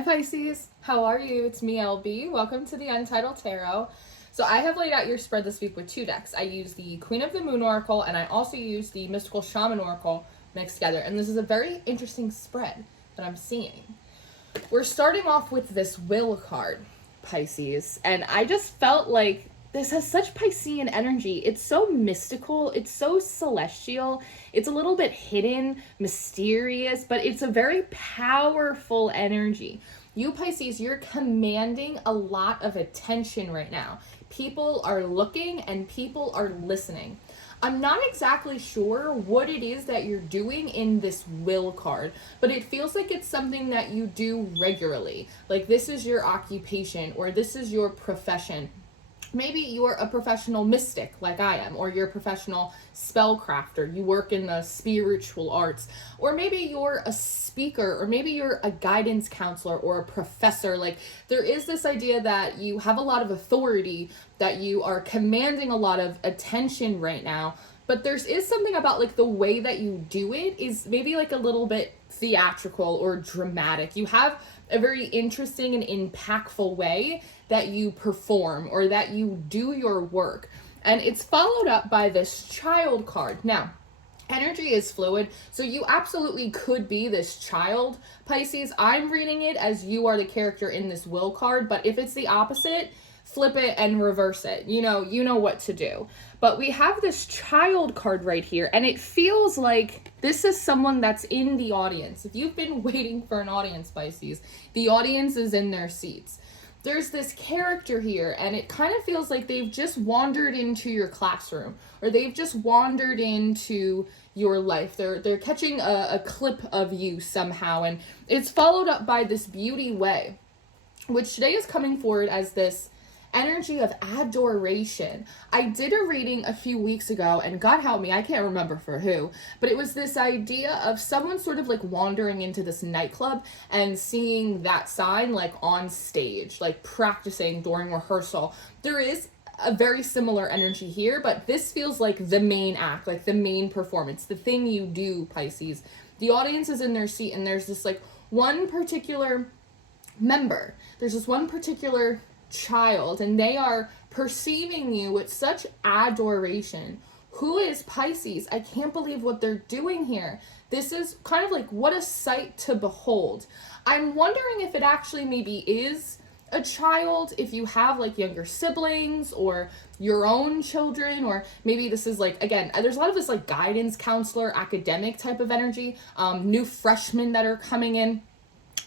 Hi Pisces, how are you? It's me, LB. Welcome to the Untitled Tarot. So I have laid out your spread this week with two decks. I use the Queen of the Moon Oracle and I also use the Mystical Shaman Oracle mixed together. And this is a very interesting spread that I'm seeing. We're starting off with this Will card, Pisces, and I just felt like this has such Piscean energy. It's so mystical, it's so celestial, it's a little bit hidden, mysterious, but it's a very powerful energy. You Pisces, you're commanding a lot of attention right now. People are looking and people are listening. I'm not exactly sure what it is that you're doing in this Will card, but it feels like it's something that you do regularly. Like this is your occupation or this is your profession. Maybe you're a professional mystic like I am, or you're a professional spellcrafter. You work in the spiritual arts, or maybe you're a speaker, or maybe you're a guidance counselor or a professor. Like there is this idea that you have a lot of authority, that you are commanding a lot of attention right now. But is something about like the way that you do it is maybe like a little bit theatrical or dramatic. You have a very interesting and impactful way that you perform or that you do your work. And it's followed up by this child card. Now, energy is fluid, so you absolutely could be this child, Pisces. I'm reading it as you are the character in this Will card, but if it's the opposite, flip it and reverse it. You know what to do. But we have this child card right here, and it feels like this is someone that's in the audience. If you've been waiting for an audience, Pisces, the audience is in their seats. There's this character here, and it kind of feels like they've just wandered into your classroom, or they've just wandered into your life. They're catching a clip of you somehow, and it's followed up by this beauty way, which today is coming forward as this energy of adoration. I did a reading a few weeks ago, and God help me, I can't remember for who, but it was this idea of someone sort of like wandering into this nightclub and seeing that sign like on stage, like practicing during rehearsal. There is a very similar energy here, but this feels like the main act, like the main performance, the thing you do, Pisces. The audience is in their seat, and there's this like one particular member. There's this one particular child, and they are perceiving you with such adoration. Who is Pisces? I can't believe what they're doing here. This is kind of like what a sight to behold. I'm wondering if it actually maybe is a child, if you have like younger siblings or your own children, or maybe this is like, again, there's a lot of this like guidance counselor, academic type of energy, new freshmen that are coming in,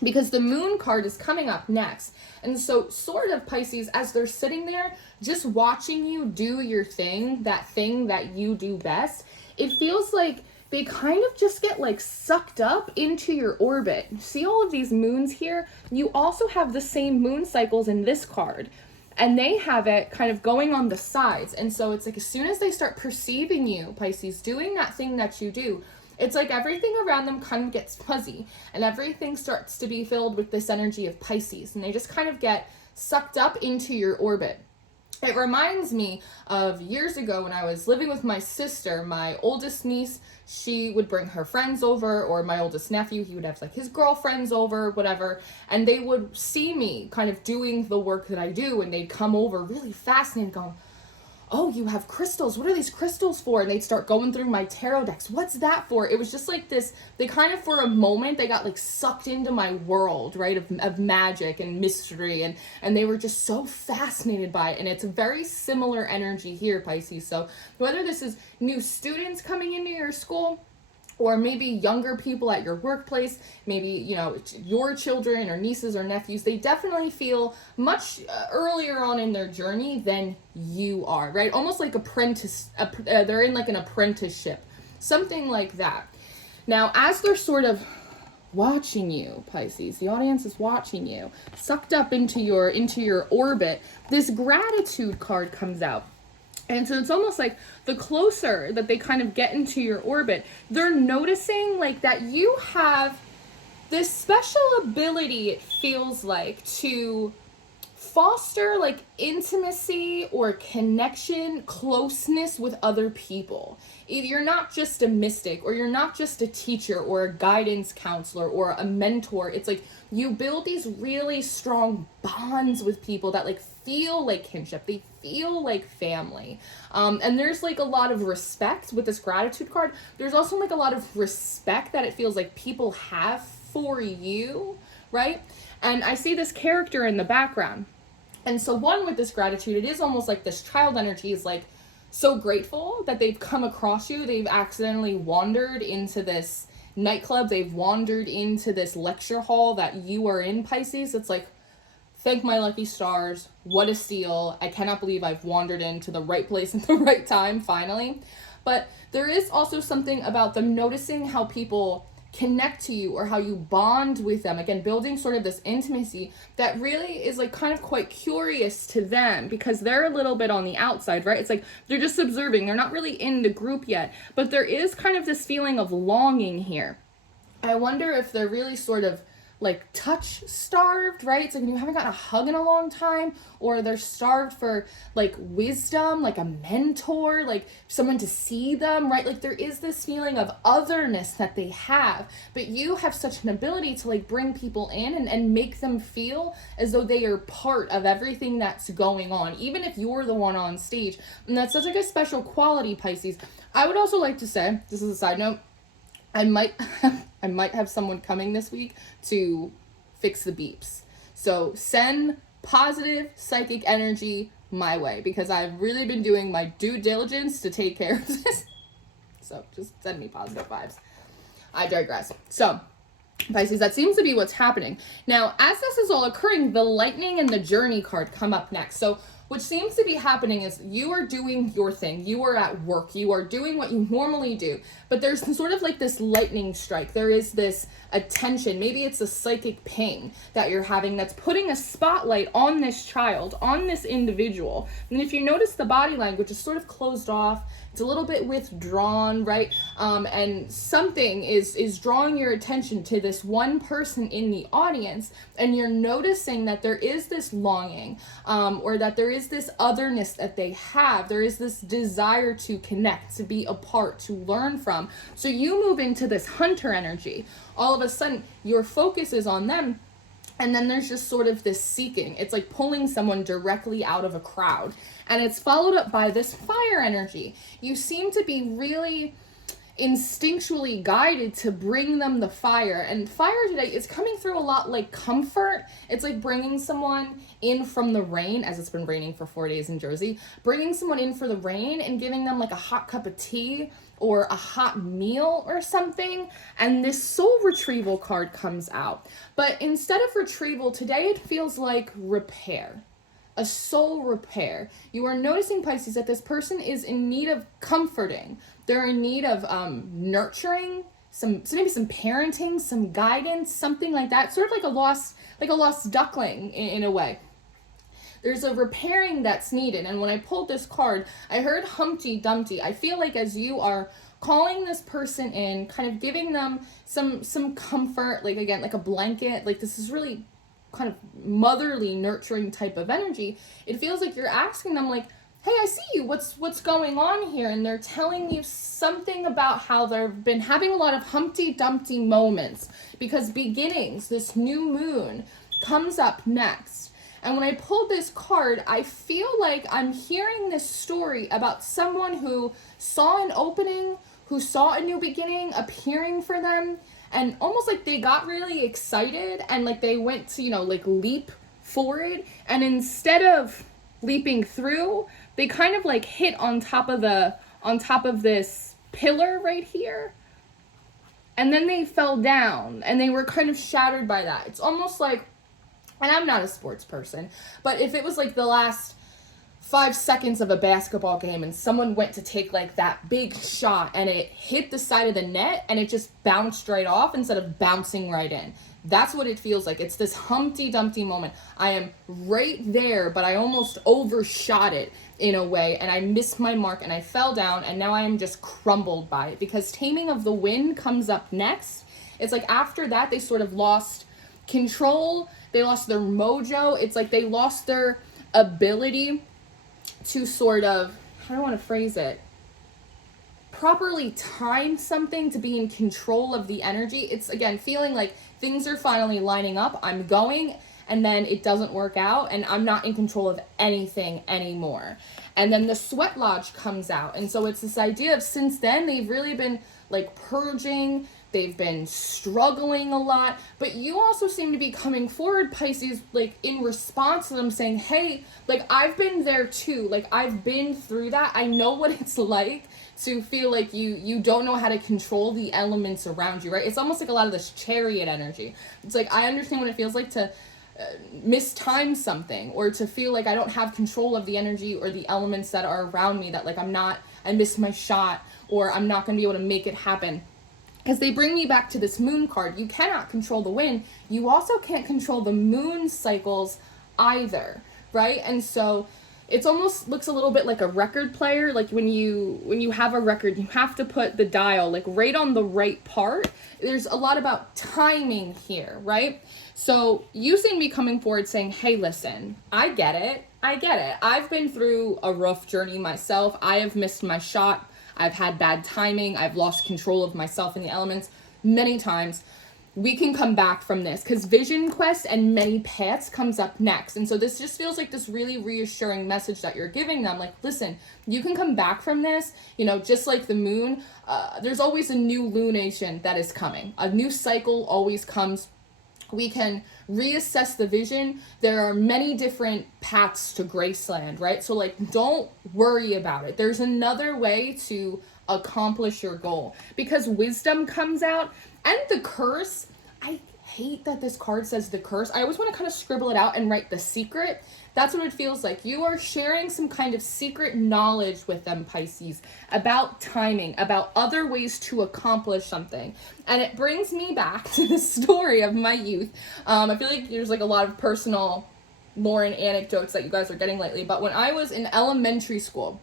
because the Moon card is coming up next. And so sort of Pisces, as they're sitting there just watching you do your thing that you do best, it feels like they kind of just get like sucked up into your orbit. See all of these moons here? You also have the same moon cycles in this card, and they have it kind of going on the sides. And so it's like as soon as they start perceiving you, Pisces, doing that thing that you do, it's like everything around them kind of gets fuzzy, and everything starts to be filled with this energy of Pisces, and they just kind of get sucked up into your orbit. It reminds me of years ago when I was living with my sister. My oldest niece, she would bring her friends over, or my oldest nephew, he would have like his girlfriends over, whatever, and they would see me kind of doing the work that I do, and they'd come over really fascinated going, "Oh, you have crystals. What are these crystals for?" And they'd start going through my tarot decks. "What's that for?" It was just like this, they kind of for a moment, they got like sucked into my world, right, of magic and mystery. And they were just so fascinated by it. And it's a very similar energy here, Pisces. So whether this is new students coming into your school, or maybe younger people at your workplace, maybe, your children or nieces or nephews, they definitely feel much earlier on in their journey than you are, right? Almost like they're in like an apprenticeship, something like that. Now, as they're sort of watching you, Pisces, the audience is watching you, sucked up into your orbit, this gratitude card comes out. And so it's almost like the closer that they kind of get into your orbit, they're noticing like that you have this special ability, it feels like, to foster like intimacy or connection, closeness with other people. You're not just a mystic, or you're not just a teacher or a guidance counselor or a mentor. It's like you build these really strong bonds with people that like feel like kinship. They feel like family. And there's like a lot of respect with this gratitude card. There's also like a lot of respect that it feels like people have for you, right? And I see this character in the background. And so one, with this gratitude, it is almost like this child energy is like so grateful that they've come across you. They've accidentally wandered into this nightclub. They've wandered into this lecture hall that you are in, Pisces. It's like, thank my lucky stars. What a steal. I cannot believe I've wandered into the right place at the right time, finally. But there is also something about them noticing how people connect to you or how you bond with them. Again, building sort of this intimacy that really is like kind of quite curious to them, because they're a little bit on the outside, right? It's like they're just observing. They're not really in the group yet, but there is kind of this feeling of longing here. I wonder if they're really sort of like touch starved, right? It's like you haven't gotten a hug in a long time, or they're starved for like wisdom, like a mentor, like someone to see them, right? Like there is this feeling of otherness that they have, but you have such an ability to like bring people in and make them feel as though they are part of everything that's going on, even if you're the one on stage. And that's such like a special quality, Pisces. I would also like to say, this is a side note, I might have someone coming this week to fix the beeps. So send positive psychic energy my way, because I've really been doing my due diligence to take care of this. So just send me positive vibes. I digress. So Pisces, that seems to be what's happening. Now, as this is all occurring, the Lightning and the Journey card come up next. So what seems to be happening is you are doing your thing. You are at work. You are doing what you normally do. But there's sort of like this lightning strike. There is this attention. Maybe it's a psychic ping that you're having that's putting a spotlight on this child, on this individual. And if you notice, the body language is sort of closed off. It's a little bit withdrawn, right? And something is drawing your attention to this one person in the audience, and you're noticing that there is this longing, or that there is this otherness that they have. There is this desire to connect, to be a part, to learn from. So you move into this hunter energy. All of a sudden, your focus is on them. And then there's just sort of this seeking. It's like pulling someone directly out of a crowd. And it's followed up by this fire energy. You seem to be really instinctually guided to bring them the fire. And fire today is coming through a lot like comfort. It's like bringing someone in from the rain, as it's been raining for 4 days in Jersey, bringing someone in for the rain and giving them like a hot cup of tea or a hot meal or something. And this soul retrieval card comes out. But instead of retrieval, today it feels like repair. A soul repair. You are noticing, Pisces, that this person is in need of comforting. They're in need of nurturing, maybe some parenting, some guidance, something like that. Sort of like a lost duckling in a way. There's a repairing that's needed. And when I pulled this card, I heard Humpty Dumpty. I feel like as you are calling this person in, kind of giving them some comfort, like again, like a blanket, like this is really kind of motherly, nurturing type of energy. It feels like you're asking them like, hey, I see you, what's going on here? And they're telling you something about how they've been having a lot of Humpty Dumpty moments, because beginnings, this new moon comes up next. And when I pulled this card, I feel like I'm hearing this story about someone who saw an opening, who saw a new beginning appearing for them, and almost like they got really excited and like they went to, like leap forward. And instead of leaping through, they kind of like hit on top of this pillar right here. And then they fell down and they were kind of shattered by that. It's almost like, and I'm not a sports person, but if it was like the last 5 seconds of a basketball game and someone went to take like that big shot and it hit the side of the net and it just bounced right off instead of bouncing right in. That's what it feels like. It's this Humpty Dumpty moment. I am right there, but I almost overshot it in a way, and I missed my mark and I fell down, and now I am just crumbled by it, because Taming of the Wind comes up next. It's like after that they sort of lost control. they lost their mojo. It's like they lost their ability to sort of, how do I want to phrase it, properly time something, to be in control of the energy. It's, again, feeling like things are finally lining up, I'm going, and then it doesn't work out, and I'm not in control of anything anymore. And then the sweat lodge comes out, and so it's this idea of, since then, they've really been like purging, they've been struggling a lot, but you also seem to be coming forward, Pisces, like in response to them, saying, hey, like, I've been there too, like, I've been through that, I know what it's like to feel like you don't know how to control the elements around you, right? It's almost like a lot of this chariot energy. It's like, I understand what it feels like to mistime something, or to feel like I don't have control of the energy or the elements that are around me, that like I missed my shot, or I'm not going to be able to make it happen. Because they bring me back to this moon card. You cannot control the wind. You also can't control the moon cycles either, right? And so it almost looks a little bit like a record player. Like when you have a record, you have to put the dial like right on the right part. There's a lot about timing here, right? So you seem to be coming forward saying, hey, listen, I get it. I've been through a rough journey myself. I have missed my shot. I've had bad timing. I've lost control of myself and the elements many times. We can come back from this, because Vision Quest and Many Paths comes up next. And so this just feels like this really reassuring message that you're giving them. Like, listen, you can come back from this, you know, just like the moon. There's always a new lunation that is coming. A new cycle always comes. We can reassess the vision. There are many different paths to Graceland, right? So like, don't worry about it. There's another way to accomplish your goal, because wisdom comes out. And the curse, I hate that this card says the curse. I always want to kind of scribble it out and write the secret. That's what it feels like. You are sharing some kind of secret knowledge with them, Pisces, about timing, about other ways to accomplish something. And it brings me back to the story of my youth. I feel like there's like a lot of personal lore and anecdotes that you guys are getting lately. But when I was in elementary school,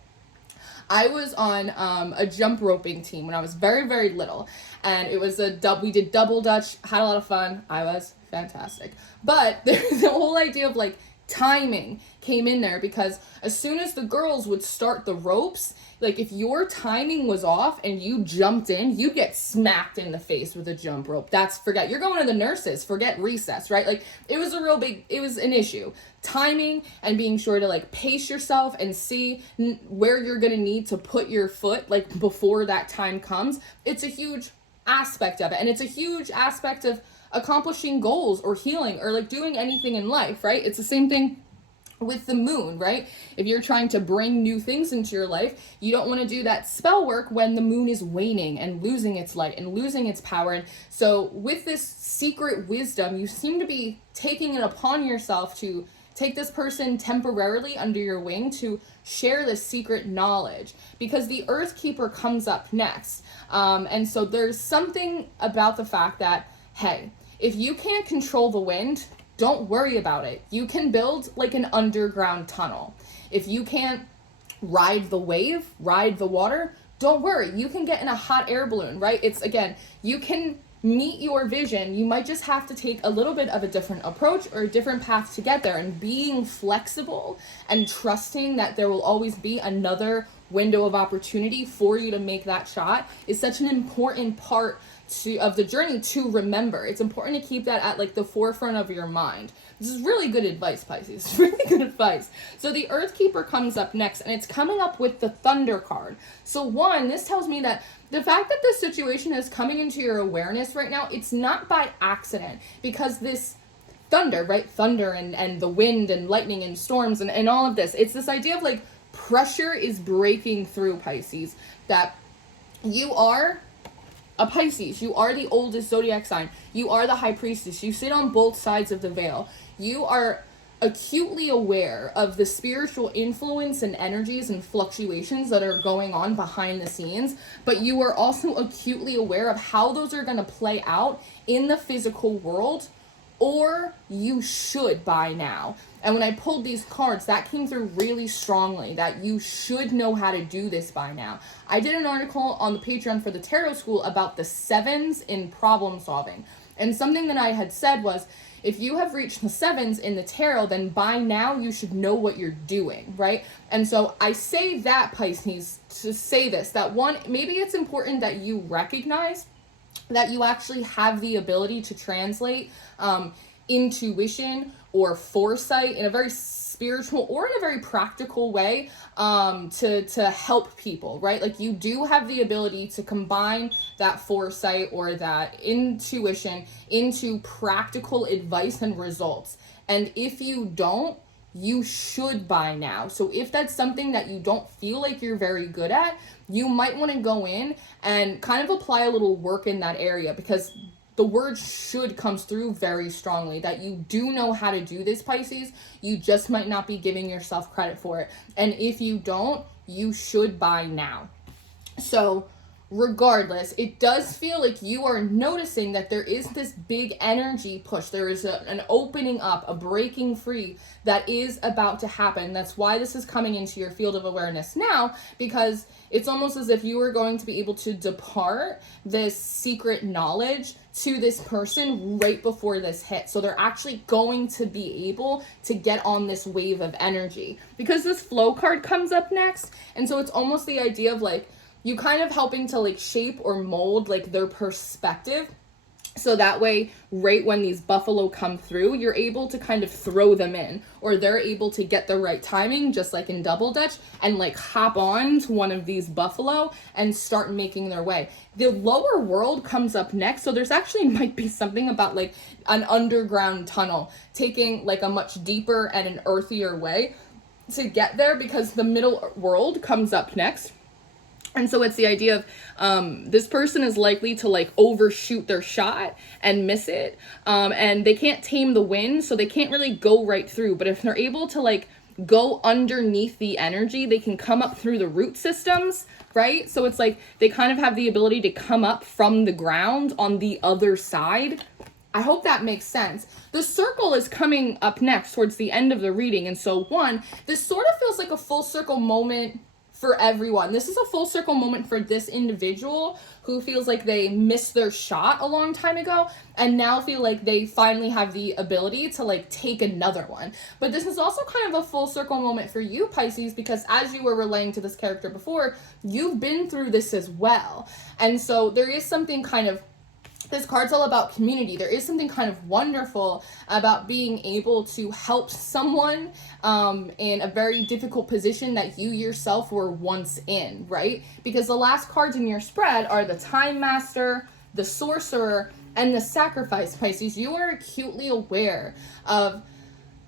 I was on a jump roping team when I was very, very little. And it was we did double dutch, had a lot of fun. I was fantastic. But the whole idea of like timing came in there, because as soon as the girls would start the ropes, like if your timing was off and you jumped in, you'd get smacked in the face with a jump rope. You're going to the nurses, forget recess, right? Like it was an issue. Timing and being sure to like pace yourself and see where you're going to need to put your foot like before that time comes. It's a huge aspect of it. And it's a huge aspect of accomplishing goals or healing or like doing anything in life, right? It's the same thing with the moon, right? If you're trying to bring new things into your life, you don't want to do that spell work when the moon is waning and losing its light and losing its power. And so with this secret wisdom, you seem to be taking it upon yourself to take this person temporarily under your wing to share this secret knowledge, because the Earth Keeper comes up next. And so there's something about the fact that, hey, if you can't control the wind, don't worry about it. You can build like an underground tunnel. If you can't ride the wave, ride the water, don't worry. You can get in a hot air balloon, right? It's, again, you can meet your vision. You might just have to take a little bit of a different approach or a different path to get there. And being flexible and trusting that there will always be another window of opportunity for you to make that shot is such an important part of the journey to remember. It's important to keep that at like the forefront of your mind. This is really good advice, Pisces. Really good advice. So the Earth Keeper comes up next, and it's coming up with the Thunder card. So one, this tells me that the fact that this situation is coming into your awareness right now, it's not by accident, because this thunder, right? Thunder and the wind and lightning and storms and all of this. It's this idea of like pressure is breaking through, Pisces, that you are a Pisces. You are the oldest zodiac sign. You are the high priestess. You sit on both sides of the veil. You are acutely aware of the spiritual influence and energies and fluctuations that are going on behind the scenes, but you are also acutely aware of how those are going to play out in the physical world, or you should by now. And when I pulled these cards, that came through really strongly, that you should know how to do this by now. I did an article on the Patreon for the Tarot School about the sevens in problem solving. And something that I had said was, if you have reached the 7s in the tarot, then by now you should know what you're doing, right? And so I say that, Pisces, to say this, that one, maybe it's important that you recognize that you actually have the ability to translate intuition or foresight in a very spiritual or in a very practical way to help people, right? Like you do have the ability to combine that foresight or that intuition into practical advice and results. And if you don't, you should by now. So if that's something that you don't feel like you're very good at, you might want to go in and kind of apply a little work in that area, because the word should comes through very strongly, that you do know how to do this, Pisces. You just might not be giving yourself credit for it. And if you don't, you should by now. So regardless, it does feel like you are noticing that there is this big energy push. There is an opening up, a breaking free that is about to happen. That's why this is coming into your field of awareness now, because it's almost as if you are going to be able to depart this secret knowledge to this person right before this hit. So they're actually going to be able to get on this wave of energy, because this flow card comes up next. And so it's almost the idea of like, you kind of helping to like shape or mold like their perspective. So that way, right when these buffalo come through, you're able to kind of throw them in, or they're able to get the right timing, just like in Double Dutch, and like hop on to one of these buffalo and start making their way. The lower world comes up next. So there's actually might be something about like an underground tunnel, taking like a much deeper and an earthier way to get there, because the middle world comes up next. And so it's the idea of this person is likely to like overshoot their shot and miss it. And they can't tame the wind, so they can't really go right through. But if they're able to like go underneath the energy, they can come up through the root systems, right? So it's like they kind of have the ability to come up from the ground on the other side. I hope that makes sense. The circle is coming up next towards the end of the reading. And so this sort of feels like a full circle moment for everyone. This is a full circle moment for this individual who feels like they missed their shot a long time ago and now feel like they finally have the ability to like take another one. But this is also kind of a full circle moment for you, Pisces, because as you were relaying to this character before, you've been through this as well. And so there is something kind of, this card's all about community. There is something kind of wonderful about being able to help someone in a very difficult position that you yourself were once in, right? Because the last cards in your spread are the Time Master, the Sorcerer, and the Sacrifice, Pisces. You are acutely aware of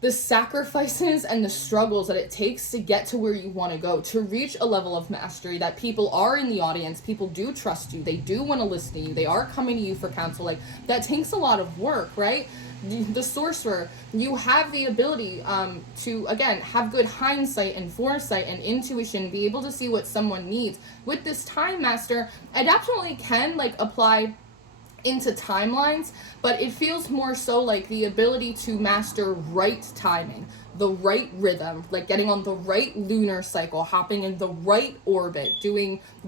the sacrifices and the struggles that it takes to get to where you want to go, to reach a level of mastery, that people are in the audience, people do trust you, they do want to listen to you, they are coming to you for counsel. Like, that takes a lot of work, right? The Sorcerer, you have the ability to, again, have good hindsight and foresight and intuition, be able to see what someone needs. With this Time Master, it definitely can, like, apply into timelines, but it feels more so like the ability to master right timing, the right rhythm, like getting on the right lunar cycle, hopping in the right orbit,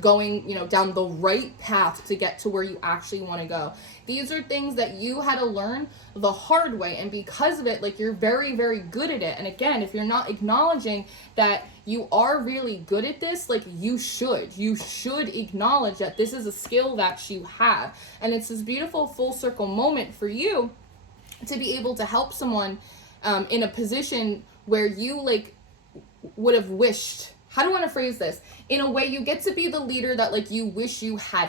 going, down the right path to get to where you actually want to go. These are things that you had to learn the hard way, and because of it, like, you're very, very good at it. And again, if you're not acknowledging that you are really good at this, like, you should acknowledge that this is a skill that you have. And it's this beautiful full circle moment for you to be able to help someone in a position where you like would have wished, how do I want to phrase this? In a way, you get to be the leader that like you wish you had,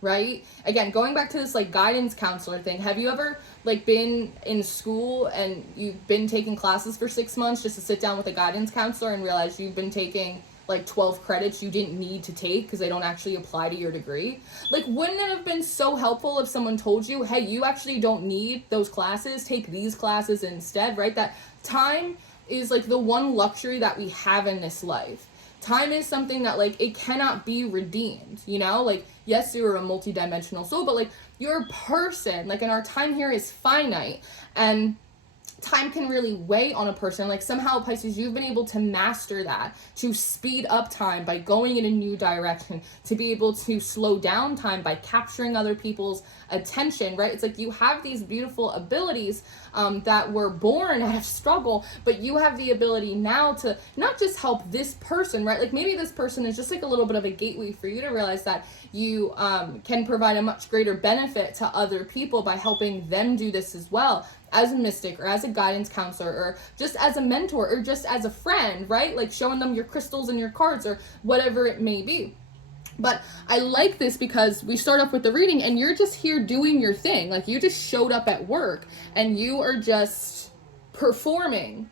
right? Again, going back to this like guidance counselor thing, have you ever like been in school and you've been taking classes for 6 months just to sit down with a guidance counselor and realize you've been taking like 12 credits you didn't need to take because they don't actually apply to your degree? Like, wouldn't it have been so helpful if someone told you, hey, you actually don't need those classes, take these classes instead, right? That time is like the one luxury that we have in this life. Time is something that like it cannot be redeemed, like, yes, you're a multidimensional soul, but like you're a person, like, and our time here is finite. And time can really weigh on a person. Like somehow, Pisces, you've been able to master that, to speed up time by going in a new direction, to be able to slow down time by capturing other people's attention, right? It's like you have these beautiful abilities that were born out of struggle, but you have the ability now to not just help this person, right? Like maybe this person is just like a little bit of a gateway for you to realize that you can provide a much greater benefit to other people by helping them do this as well, as a mystic or as a guidance counselor or just as a mentor or just as a friend, right? Like showing them your crystals and your cards or whatever it may be. But I like this because we start off with the reading and you're just here doing your thing. Like you just showed up at work and you are just performing,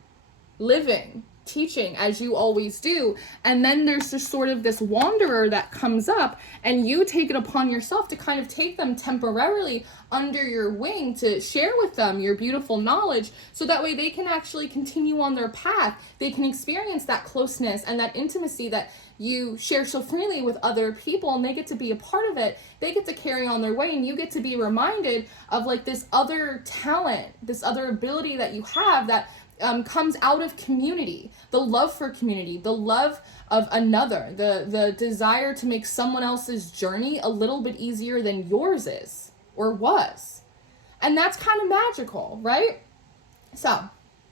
living, teaching as you always do. And then there's just sort of this wanderer that comes up and you take it upon yourself to kind of take them temporarily under your wing to share with them your beautiful knowledge so that way they can actually continue on their path. They can experience that closeness and that intimacy that you share so freely with other people, and they get to be a part of it. They get to carry on their way and you get to be reminded of like this other talent, this other ability that you have that comes out of community, the love for community, the love of another, the desire to make someone else's journey a little bit easier than yours is or was. And that's kind of magical, right? So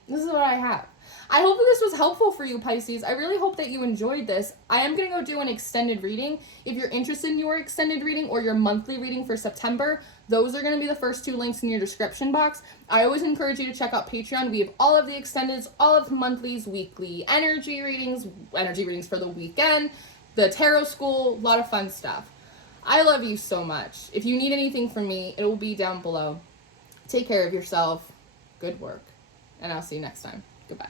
this is what I have. I hope that this was helpful for you, Pisces. I really hope that you enjoyed this. I am going to go do an extended reading. If you're interested in your extended reading or your monthly reading for September, those are going to be the first 2 links in your description box. I always encourage you to check out Patreon. We have all of the extendeds, all of the monthlies, weekly energy readings for the weekend, the tarot school, a lot of fun stuff. I love you so much. If you need anything from me, it will be down below. Take care of yourself. Good work. And I'll see you next time. Goodbye.